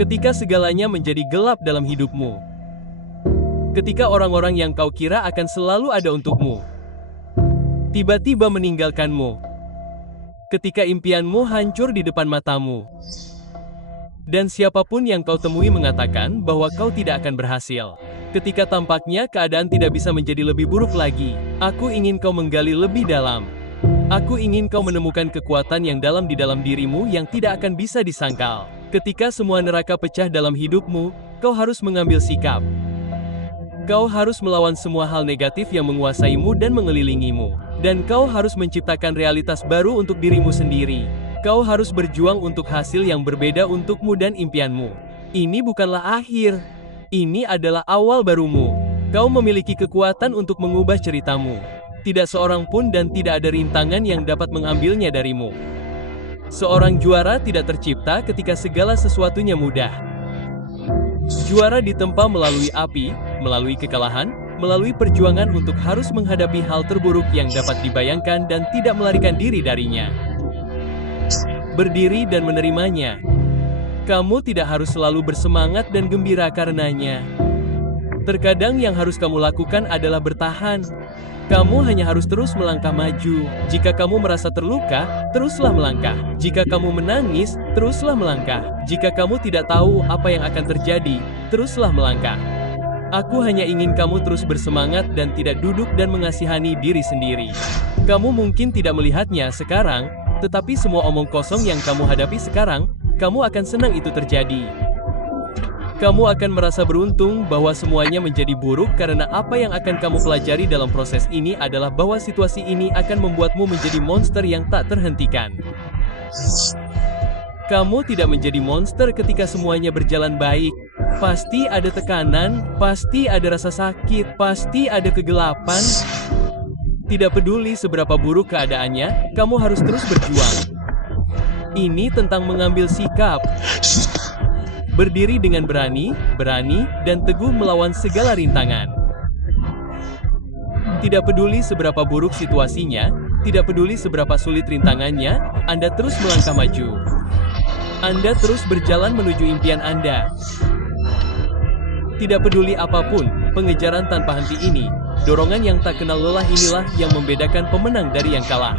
Ketika segalanya menjadi gelap dalam hidupmu. Ketika orang-orang yang kau kira akan selalu ada untukmu tiba-tiba meninggalkanmu. Ketika impianmu hancur di depan matamu. Dan siapapun yang kau temui mengatakan bahwa kau tidak akan berhasil. Ketika tampaknya keadaan tidak bisa menjadi lebih buruk lagi. Aku ingin kau menggali lebih dalam. Aku ingin kau menemukan kekuatan yang dalam di dalam dirimu yang tidak akan bisa disangkal. Ketika semua neraka pecah dalam hidupmu, kau harus mengambil sikap. Kau harus melawan semua hal negatif yang menguasaimu dan mengelilingimu. Dan kau harus menciptakan realitas baru untuk dirimu sendiri. Kau harus berjuang untuk hasil yang berbeda untukmu dan impianmu. Ini bukanlah akhir. Ini adalah awal barumu. Kau memiliki kekuatan untuk mengubah ceritamu. Tidak seorang pun dan tidak ada rintangan yang dapat mengambilnya darimu. Seorang juara tidak tercipta ketika segala sesuatunya mudah. Juara ditempa melalui api, melalui kekalahan, melalui perjuangan untuk harus menghadapi hal terburuk yang dapat dibayangkan dan tidak melarikan diri darinya. Berdiri dan menerimanya. Kamu tidak harus selalu bersemangat dan gembira karenanya. Terkadang yang harus kamu lakukan adalah bertahan. Kamu hanya harus terus melangkah maju. Jika kamu merasa terluka, teruslah melangkah. Jika kamu menangis, teruslah melangkah. Jika kamu tidak tahu apa yang akan terjadi, teruslah melangkah. Aku hanya ingin kamu terus bersemangat dan tidak duduk dan mengasihani diri sendiri. Kamu mungkin tidak melihatnya sekarang, tetapi semua omong kosong yang kamu hadapi sekarang, kamu akan senang itu terjadi. Kamu akan merasa beruntung bahwa semuanya menjadi buruk karena apa yang akan kamu pelajari dalam proses ini adalah bahwa situasi ini akan membuatmu menjadi monster yang tak terhentikan. Kamu tidak menjadi monster ketika semuanya berjalan baik. Pasti ada tekanan, pasti ada rasa sakit, pasti ada kegelapan. Tidak peduli seberapa buruk keadaannya, kamu harus terus berjuang. Ini tentang mengambil sikap. Berdiri dengan berani, dan teguh melawan segala rintangan. Tidak peduli seberapa buruk situasinya, tidak peduli seberapa sulit rintangannya, Anda terus melangkah maju. Anda terus berjalan menuju impian Anda. Tidak peduli apapun, pengejaran tanpa henti ini, dorongan yang tak kenal lelah inilah yang membedakan pemenang dari yang kalah.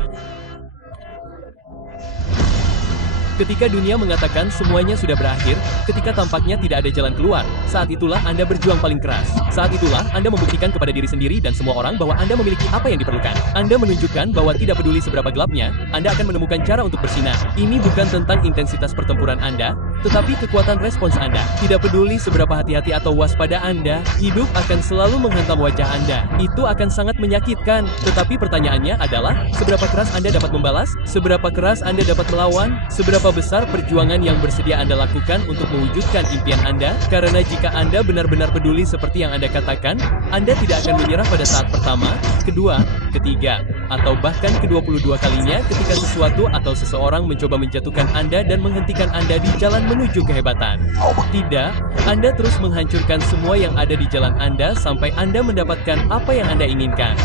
Ketika dunia mengatakan semuanya sudah berakhir, ketika tampaknya tidak ada jalan keluar, saat itulah Anda berjuang paling keras. Saat itulah Anda membuktikan kepada diri sendiri dan semua orang bahwa Anda memiliki apa yang diperlukan. Anda menunjukkan bahwa tidak peduli seberapa gelapnya, Anda akan menemukan cara untuk bersinar. Ini bukan tentang intensitas pertempuran Anda, tetapi kekuatan respons Anda. Tidak peduli seberapa hati-hati atau waspada Anda, hidup akan selalu menghantam wajah Anda. Itu akan sangat menyakitkan, tetapi pertanyaannya adalah, seberapa keras Anda dapat membalas? Seberapa keras Anda dapat melawan? Seberapa besar perjuangan yang bersedia Anda lakukan untuk mewujudkan impian Anda? Karena jika Anda benar-benar peduli seperti yang Anda katakan, Anda tidak akan menyerah pada saat pertama, kedua, ketiga, atau bahkan ke-22 kalinya ketika sesuatu atau seseorang mencoba menjatuhkan Anda dan menghentikan Anda di jalan menuju kehebatan. Tidak, Anda terus menghancurkan semua yang ada di jalan Anda sampai Anda mendapatkan apa yang Anda inginkan.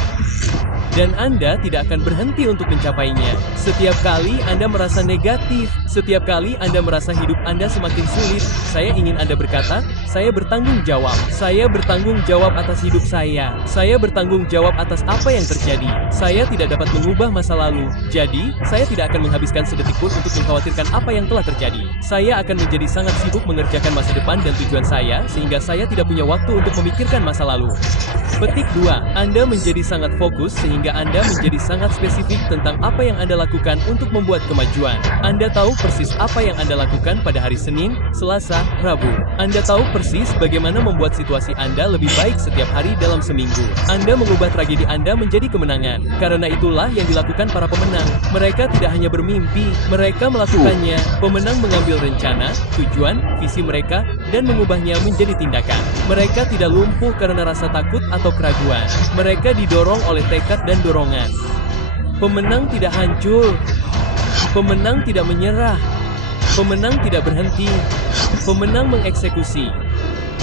Dan Anda tidak akan berhenti untuk mencapainya. Setiap kali Anda merasa negatif, setiap kali Anda merasa hidup Anda semakin sulit, saya ingin Anda berkata, saya bertanggung jawab. Saya bertanggung jawab atas hidup saya. Saya bertanggung jawab atas apa yang terjadi. Saya tidak dapat mengubah masa lalu. Jadi, saya tidak akan menghabiskan sedetik pun untuk mengkhawatirkan apa yang telah terjadi. Saya akan menjadi sangat sibuk mengerjakan masa depan dan tujuan saya, sehingga saya tidak punya waktu untuk memikirkan masa lalu. Petik 2. Anda menjadi sangat fokus sehingga Anda menjadi sangat spesifik tentang apa yang Anda lakukan untuk membuat kemajuan. Anda tahu persis apa yang Anda lakukan pada hari Senin, Selasa, Rabu. Anda tahu persis bagaimana membuat situasi Anda lebih baik setiap hari dalam seminggu. Anda mengubah tragedi Anda menjadi kemenangan. Karena itulah yang dilakukan para pemenang. Mereka tidak hanya bermimpi, mereka melakukannya. Pemenang mengambil rencana, tujuan, visi mereka, dan mengubahnya menjadi tindakan. Mereka tidak lumpuh karena rasa takut atau keraguan. Mereka didorong oleh tekad dan dorongan. Pemenang tidak hancur. Pemenang tidak menyerah. Pemenang tidak berhenti. Pemenang mengeksekusi.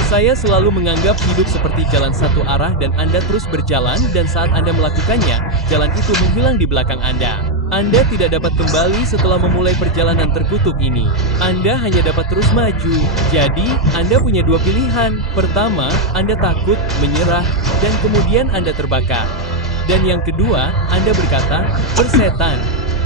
Saya selalu menganggap hidup seperti jalan satu arah dan Anda terus berjalan dan saat Anda melakukannya, jalan itu menghilang di belakang Anda. Anda tidak dapat kembali setelah memulai perjalanan terkutuk ini. Anda hanya dapat terus maju. Jadi, Anda punya dua pilihan. Pertama, Anda takut, menyerah, dan kemudian Anda terbakar. Dan yang kedua, Anda berkata, persetan.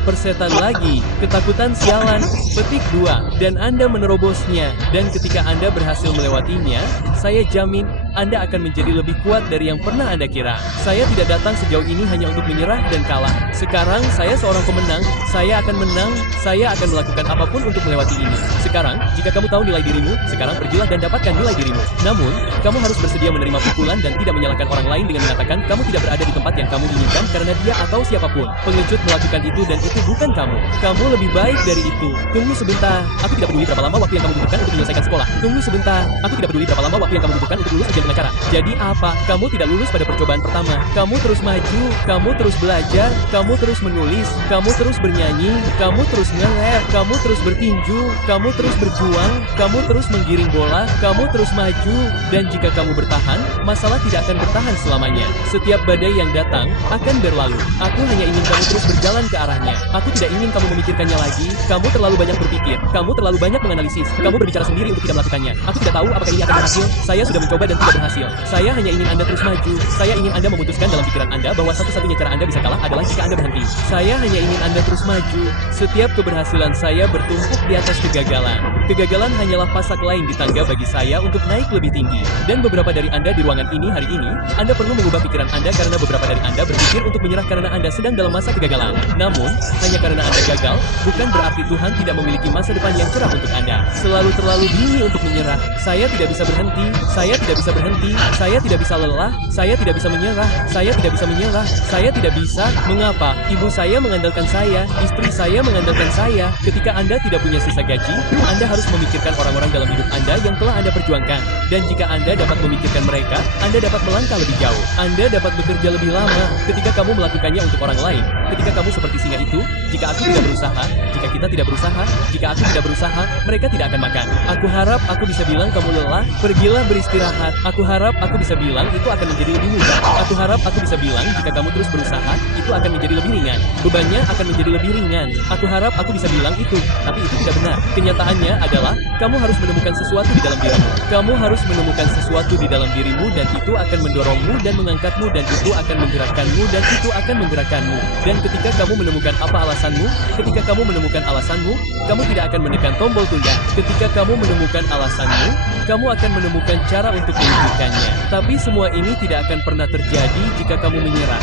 Persetan lagi, ketakutan sialan, petik 2, dan Anda menerobosnya, dan ketika Anda berhasil melewatinya, saya jamin, Anda akan menjadi lebih kuat dari yang pernah Anda kira. Saya tidak datang sejauh ini hanya untuk menyerah dan kalah. Sekarang, saya seorang pemenang, saya akan menang, saya akan melakukan apapun untuk melewati ini. Sekarang, jika kamu tahu nilai dirimu, sekarang pergilah dan dapatkan nilai dirimu. Namun, kamu harus bersedia menerima pukulan dan tidak menyalahkan orang lain dengan mengatakan kamu tidak berada di tempat yang kamu inginkan karena dia atau siapapun. Pengecut melakukan itu dan itu bukan kamu. Kamu lebih baik dari itu. Tunggu sebentar. Aku tidak peduli berapa lama waktu yang kamu butuhkan untuk menyelesaikan sekolah. Tunggu sebentar. Aku tidak peduli berapa lama waktu yang kamu butuhkan untuk lulus ujian pengacara. Jadi apa? Kamu tidak lulus pada percobaan pertama. Kamu terus maju. Kamu terus belajar. Kamu terus menulis. Kamu terus bernyanyi. Kamu terus nge-rap. Kamu terus bertinju. Kamu terus berjuang. Kamu terus menggiring bola. Kamu terus maju. Dan jika kamu bertahan, masalah tidak akan bertahan selamanya. Setiap badai yang datang akan berlalu. Aku hanya ingin kamu terus berjalan ke arahnya. Aku tidak ingin kamu memikirkannya lagi. Kamu terlalu banyak berpikir. Kamu terlalu banyak menganalisis. Kamu berbicara sendiri untuk tidak melakukannya. Aku tidak tahu apakah ini akan berhasil. Saya sudah mencoba dan tidak berhasil. Saya hanya ingin Anda terus maju. Saya ingin Anda memutuskan dalam pikiran Anda bahwa satu-satunya cara Anda bisa kalah adalah jika Anda berhenti. Saya hanya ingin Anda terus maju. Setiap keberhasilan saya bertumpuk di atas kegagalan. Kegagalan hanyalah pasak lain di tangga bagi saya untuk naik lebih tinggi. Dan beberapa dari Anda di ruangan ini hari ini, Anda perlu mengubah pikiran Anda karena beberapa dari Anda berpikir untuk menyerah karena Anda sedang dalam masa kegagalan. Namun, hanya karena Anda gagal, bukan berarti Tuhan tidak memiliki masa depan yang cerah untuk Anda. Selalu terlalu dini untuk menyerah. Saya tidak bisa berhenti. Saya tidak bisa berhenti. Saya tidak bisa lelah. Saya tidak bisa menyerah. Saya tidak bisa menyerah. Saya tidak bisa. Mengapa? Ibu saya mengandalkan saya. Istri saya mengandalkan saya. Ketika Anda tidak punya sisa gaji, Anda harus memikirkan orang-orang dalam hidup Anda yang telah Anda perjuangkan. Dan jika Anda dapat memikirkan mereka, Anda dapat melangkah lebih jauh. Anda dapat bekerja lebih lama ketika kamu melakukannya untuk orang lain. Ketika kamu seperti singa itu, jika aku tidak berusaha, jika kita tidak berusaha, jika aku tidak berusaha, mereka tidak akan makan. Aku harap aku bisa bilang kamu lelah, pergilah beristirahat. Aku harap aku bisa bilang itu akan menjadi lebih mudah. Aku harap aku bisa bilang jika kamu terus berusaha, itu akan menjadi lebih ringan. Bebannya akan menjadi lebih ringan. Aku harap aku bisa bilang itu, tapi itu tidak benar. Kenyataannya adalah, kamu harus menemukan sesuatu di dalam dirimu. Kamu harus menemukan sesuatu di dalam dirimu dan itu akan mendorongmu dan mengangkatmu dan itu akan menggerakkanmu dan itu akan menggerakkanmu. Dan ketika kamu menemukan apa alasanmu, ketika kamu menemukan alasanmu, kamu tidak akan menekan tombol tunda. Ketika kamu menemukan alasanmu, kamu akan menemukan cara untuk mewujudkannya. Tapi semua ini tidak akan pernah terjadi jika kamu menyerah.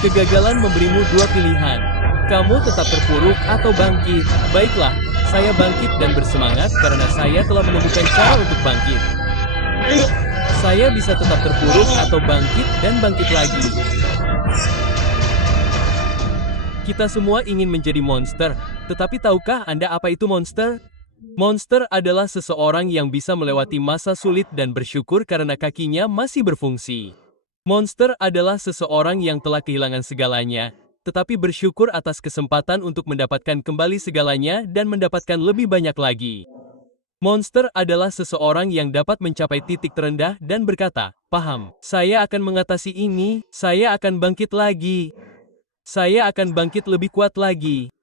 Kegagalan memberimu dua pilihan. Kamu tetap terpuruk atau bangkit. Baiklah, saya bangkit dan bersemangat karena saya telah menemukan cara untuk bangkit. Saya bisa tetap terpuruk atau bangkit dan bangkit lagi. Kita semua ingin menjadi monster, tetapi tahukah Anda apa itu monster? Monster adalah seseorang yang bisa melewati masa sulit dan bersyukur karena kakinya masih berfungsi. Monster adalah seseorang yang telah kehilangan segalanya, tetapi bersyukur atas kesempatan untuk mendapatkan kembali segalanya dan mendapatkan lebih banyak lagi. Monster adalah seseorang yang dapat mencapai titik terendah dan berkata, "Paham, saya akan mengatasi ini, saya akan bangkit lagi. Saya akan bangkit lebih kuat lagi."